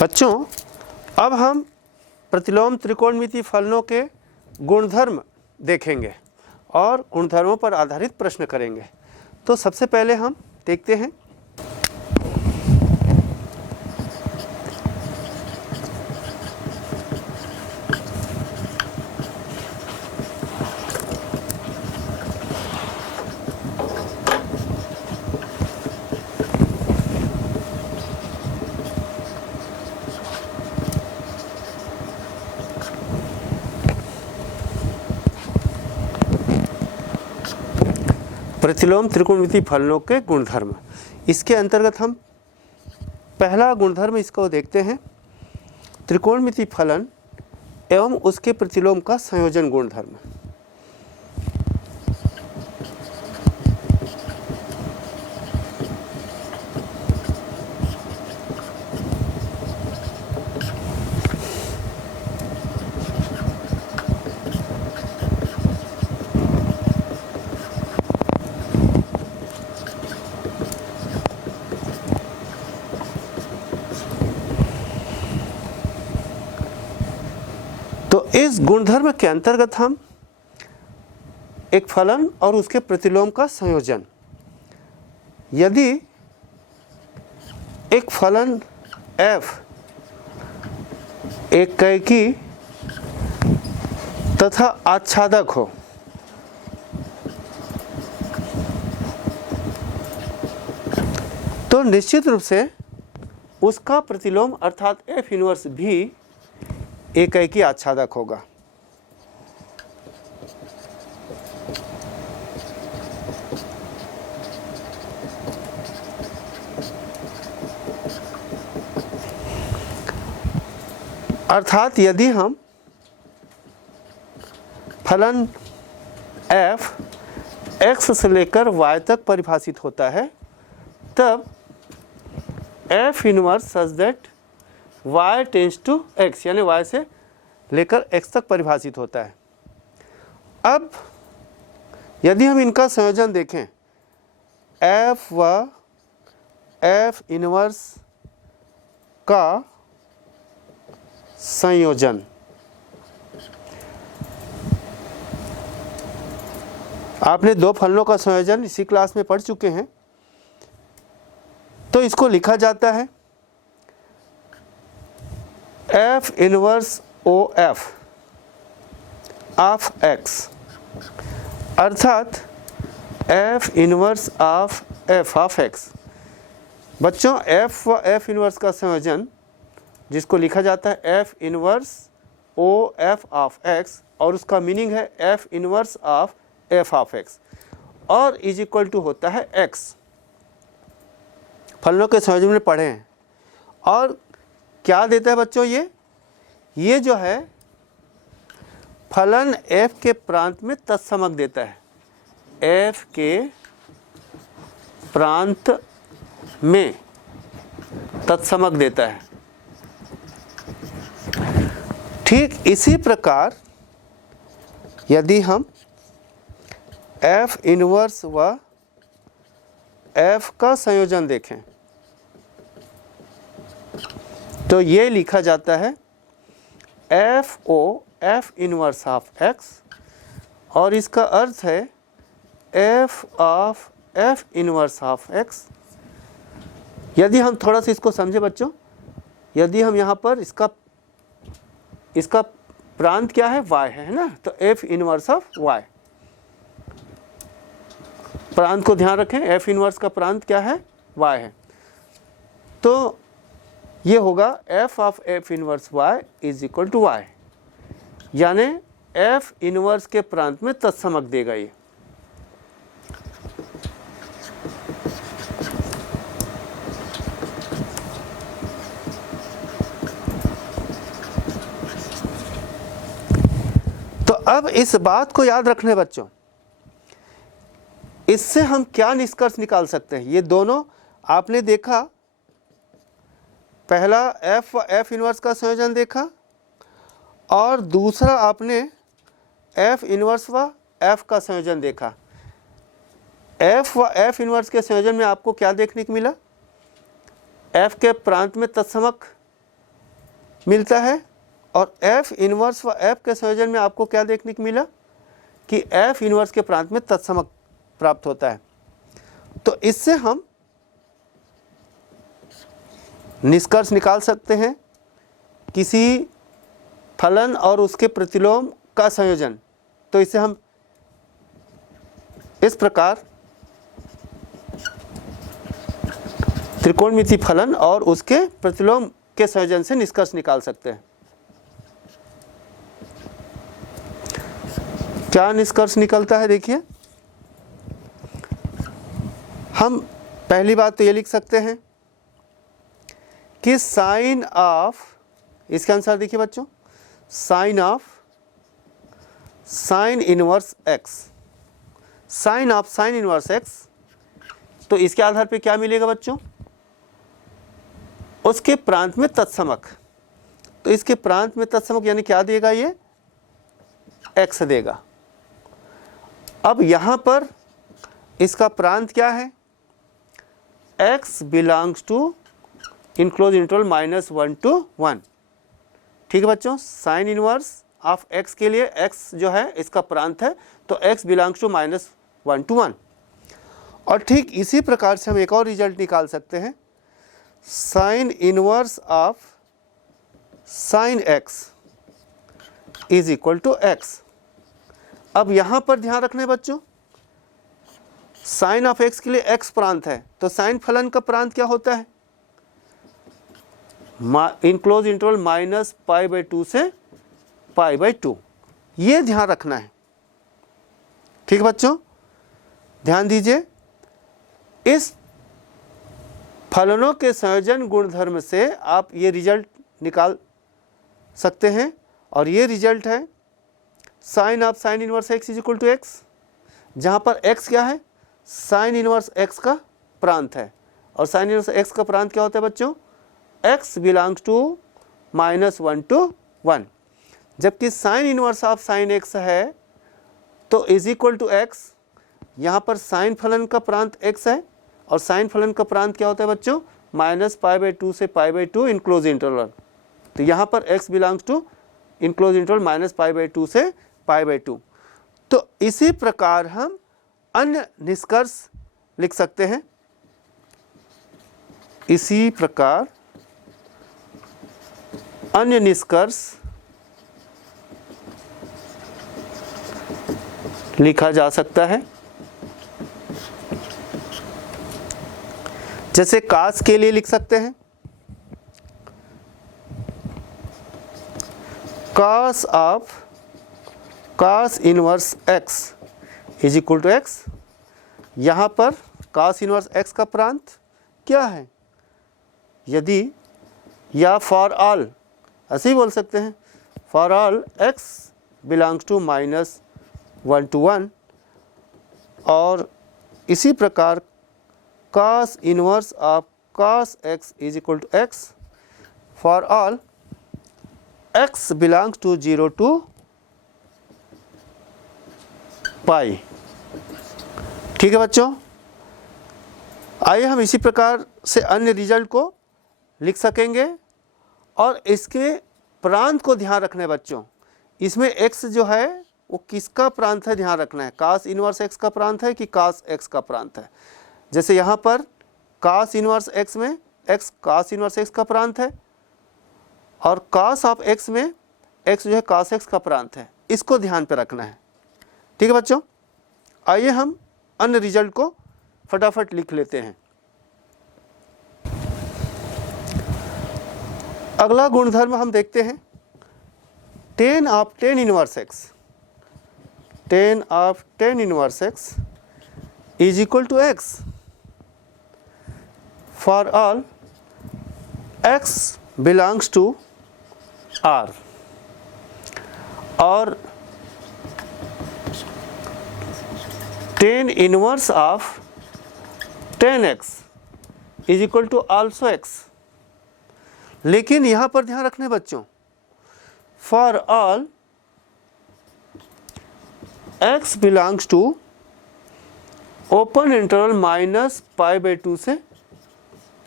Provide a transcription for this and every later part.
बच्चों, अब हम प्रतिलोम त्रिकोणमितीय फलनों के गुणधर्म देखेंगे और गुणधर्मों पर आधारित प्रश्न करेंगे। तो सबसे पहले हम देखते हैं प्रतिलोम त्रिकोणमितीय फलनों के गुणधर्म। इसके अंतर्गत हम पहला गुणधर्म इसको देखते हैं, त्रिकोणमितीय फलन एवं उसके प्रतिलोम का संयोजन गुणधर्म। तो इस गुणधर्म के अंतर्गत हम एक फलन और उसके प्रतिलोम का संयोजन, यदि एक फलन f एकैकी तथा आच्छादक हो तो निश्चित रूप से उसका प्रतिलोम अर्थात f इनवर्स भी एकैकी आच्छादक होगा। अर्थात यदि हम फलन f x से लेकर y तक परिभाषित होता है, तब f inverse such that y tends to x, यानी y से लेकर x तक परिभाषित होता है। अब यदि हम इनका संयोजन देखें, f व f इनवर्स का संयोजन, आपने दो फलनों का संयोजन इसी क्लास में पढ़ चुके हैं। तो इसको लिखा जाता है f inverse OF of x, अर्थात f inverse of f of x। बच्चों, f व f इनवर्स का संयोजन जिसको लिखा जाता है f inverse OF of x, और उसका मीनिंग है f inverse of f of x, और इज इक्वल टू होता है x। फलनों के संयोजन में पढ़े हैं। और क्या देता है बच्चों, ये जो है फलन f के प्रांत में तत्समक देता है, f के प्रांत में तत्समक देता है। ठीक इसी प्रकार यदि हम f इनवर्स व f का संयोजन देखें तो ये लिखा जाता है FO f inverse of x, और इसका अर्थ है f of f inverse of x। यदि हम थोड़ा सा इसको समझे बच्चों, यदि हम यहाँ पर इसका प्रांत क्या है, y है ना, तो f इनवर्स ऑफ y, प्रांत को ध्यान रखें, f इनवर्स का प्रांत क्या है, y है। तो ये होगा f of f inverse y is equal to y, यानी f इनवर्स के प्रांत में तत्समक देगा ये। तो अब इस बात को याद रखने बच्चों, इससे हम क्या निष्कर्ष निकाल सकते हैं। ये दोनों आपने देखा, पहला f व f इनवर्स का संयोजन देखा, और दूसरा आपने f इनवर्स व f का संयोजन देखा। f व f इनवर्स के संयोजन में आपको क्या देखने को मिला, f के प्रांत में तत्समक मिलता है और एफ इनवर्स व एफ के संयोजन में आपको क्या देखने को मिला कि एफ इनवर्स के प्रांत में तत्समक प्राप्त होता है। तो इससे हम निष्कर्ष निकाल सकते हैं किसी फलन और उसके प्रतिलोम का संयोजन। तो इसे हम इस प्रकार त्रिकोणमिति फलन और उसके प्रतिलोम के संयोजन से निष्कर्ष निकाल सकते हैं। क्या निष्कर्ष निकलता है देखिए, हम पहली बात तो ये लिख सकते हैं कि साइन ऑफ, इसके अनुसार देखिए बच्चों, sine of sine inverse X, sine of sine inverse X, तो इसके आधार पे क्या मिलेगा बच्चों, उसके प्रांत में तत्समक। तो इसके प्रांत में तत्समक यानी क्या देगा, ये एक्स देगा। अब यहां पर इसका प्रांत क्या है, x belongs to enclose interval -1 to 1। ठीक है बच्चों, साइन इनवर्स ऑफ x के लिए x जो है इसका प्रांत है, तो x बिलोंग्स टू -1 to 1। और ठीक इसी प्रकार से हम एक और रिजल्ट निकाल सकते हैं, sine inverse of sine x is equal to x। अब यहां पर ध्यान रखना है बच्चों, साइन ऑफ x के लिए x प्रांत है, तो साइन फलन का प्रांत क्या होता है, इनक्लोज इंटरवल -π/2 से π/2। ये ध्यान रखना है। ठीक बच्चों, ध्यान दीजिए, इस फलनों के संयोजन गुणधर्म से आप ये रिजल्ट निकाल सकते हैं, और ये रिजल्ट है sine of sine inverse x is equal to x, जहाँ पर x क्या है, साइन इनवर्स x का प्रांत है। और साइन इनवर्स x का प्रांत क्या होता है बच्चों, x बिलोंग्स टू -1 to 1। जबकि sign inverse of sine x है तो इज इक्वल टू x, यहाँ पर साइन फलन का प्रांत x है, और साइन फलन का प्रांत क्या होता है बच्चों, -π/2 से π/2 इनक्लोज इंटरवल। तो यहाँ पर x belongs to enclose interval -π/2 से π/2। तो इसी प्रकार हम अन्य निष्कर्ष लिख सकते हैं। इसी प्रकार अन्य निष्कर्ष लिखा जा सकता है। जैसे कास के लिए लिख सकते हैं, cos of cos inverse x is equal to x। यहाँ पर cos इनवर्स x का प्रांत क्या है, यदि या फॉर ऑल ऐसे ही बोल सकते हैं, for all x belongs to -1 to 1। और इसी प्रकार cos inverse of cos x is equal to x for all x belongs to 0 to pi. ठीक है बच्चों, आइए हम इसी प्रकार से अन्य रिजल्ट को लिख सकेंगे। और इसके प्रांत को ध्यान रखना है बच्चों, इसमें x जो है वो किसका प्रांत है ध्यान रखना है, cos इनवर्स x का प्रांत है कि cos x का प्रांत है। जैसे यहाँ पर cos इनवर्स x में x cos इनवर्स x का प्रांत है, और cos ऑफ x में x जो है cos x का प्रांत है, इसको ध्यान पे रखना है। ठीक है बच्चों, आइए हम अन्य रिजल्ट को फटाफट लिख लेते हैं। अगला गुणधर्म हम देखते हैं, tan of tan inverse x, tan of tan inverse x is equal to x for all x belongs to r। और tan inverse of tan x is equal to also x। लेकिन यहाँ पर ध्यान रखने बच्चों, for all x belongs to open interval -π/2 से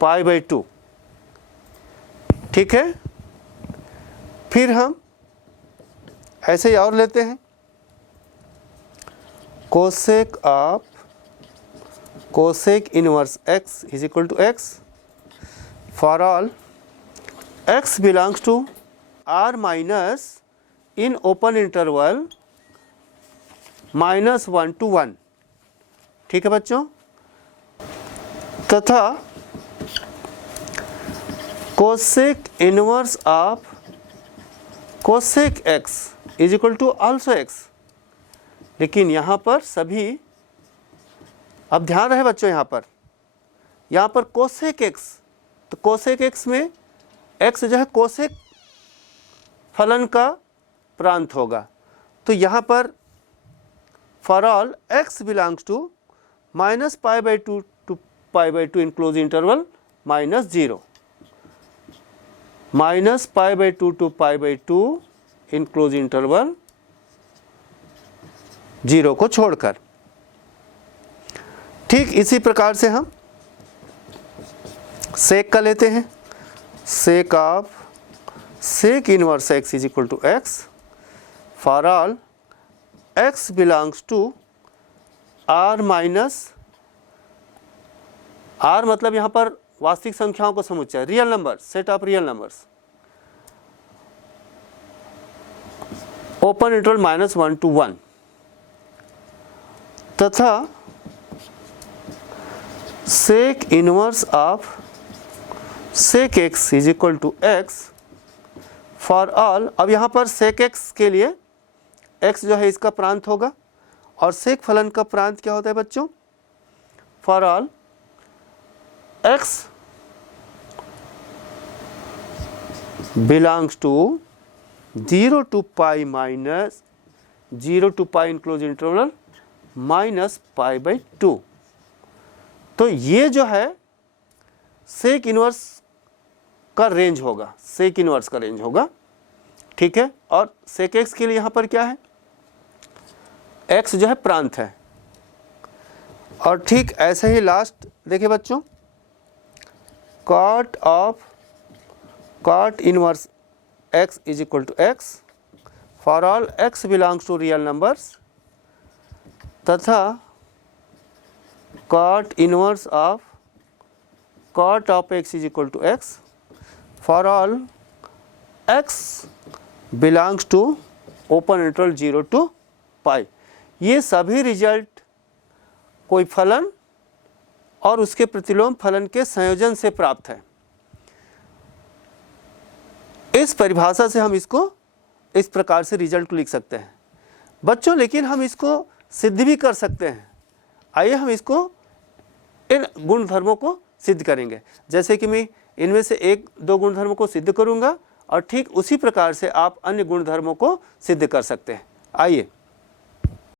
π/2। ठीक है, फिर हम ऐसे ही और लेते हैं, cosec of cosec inverse x is equal to x for all x belongs to r minus in open interval -1 to 1। ठीक है बच्चों, तथा cosec inverse of cosec x is equal to also x। लेकिन यहाँ पर सभी, अब ध्यान रहे बच्चों, यहाँ पर कोसेक x, तो कोसेक x में x जो है कोसेक फलन का प्रांत होगा। तो यहाँ पर for all x belongs to -π/2 to π/2 in close interval -0, -π/2 to π/2 in close interval 0 को छोड़कर। ठीक इसी प्रकार से हम सेक का लेते हैं, sec of sec inverse x is equal to x for all x belongs to r minus, r मतलब यहाँ पर वास्तविक संख्याओं को समुच्चय, real number, set of real numbers, open interval -1 to 1, तथा sec inverse of sec x is equal to x for all. अब यहाँ पर सेक x के लिए x जो है इसका प्रांत होगा, और सेक फलन का प्रांत क्या होता है बच्चों, for all x belongs to 0 to π minus 0 to π in close interval -π/2। तो ये जो है सेक इनवर्स का रेंज होगा, सेक इनवर्स का रेंज होगा। ठीक है, और सेक x के लिए यहाँ पर क्या है, x जो है प्रांत है। और ठीक ऐसे ही लास्ट देखिए बच्चों, cot of cot inverse x is equal to x for all x belongs to real numbers, तथा cot inverse of cot of x is equal to x for all x belongs to open interval 0 to π। ये सभी result कोई फलन और उसके प्रतिलोम फलन के संयोजन से प्राप्त है। इस परिभाषा से हम इसको इस प्रकार से रिजल्ट को लिख सकते हैं बच्चों, लेकिन हम इसको सिद्ध भी कर सकते हैं। आइए हम इसको इन गुणधर्मों को सिद्ध करेंगे, जैसे कि मैं इनमें से 1-2 गुणधर्मों को सिद्ध करूंगा और ठीक उसी प्रकार से आप अन्य गुणधर्मों को सिद्ध कर सकते हैं। आइए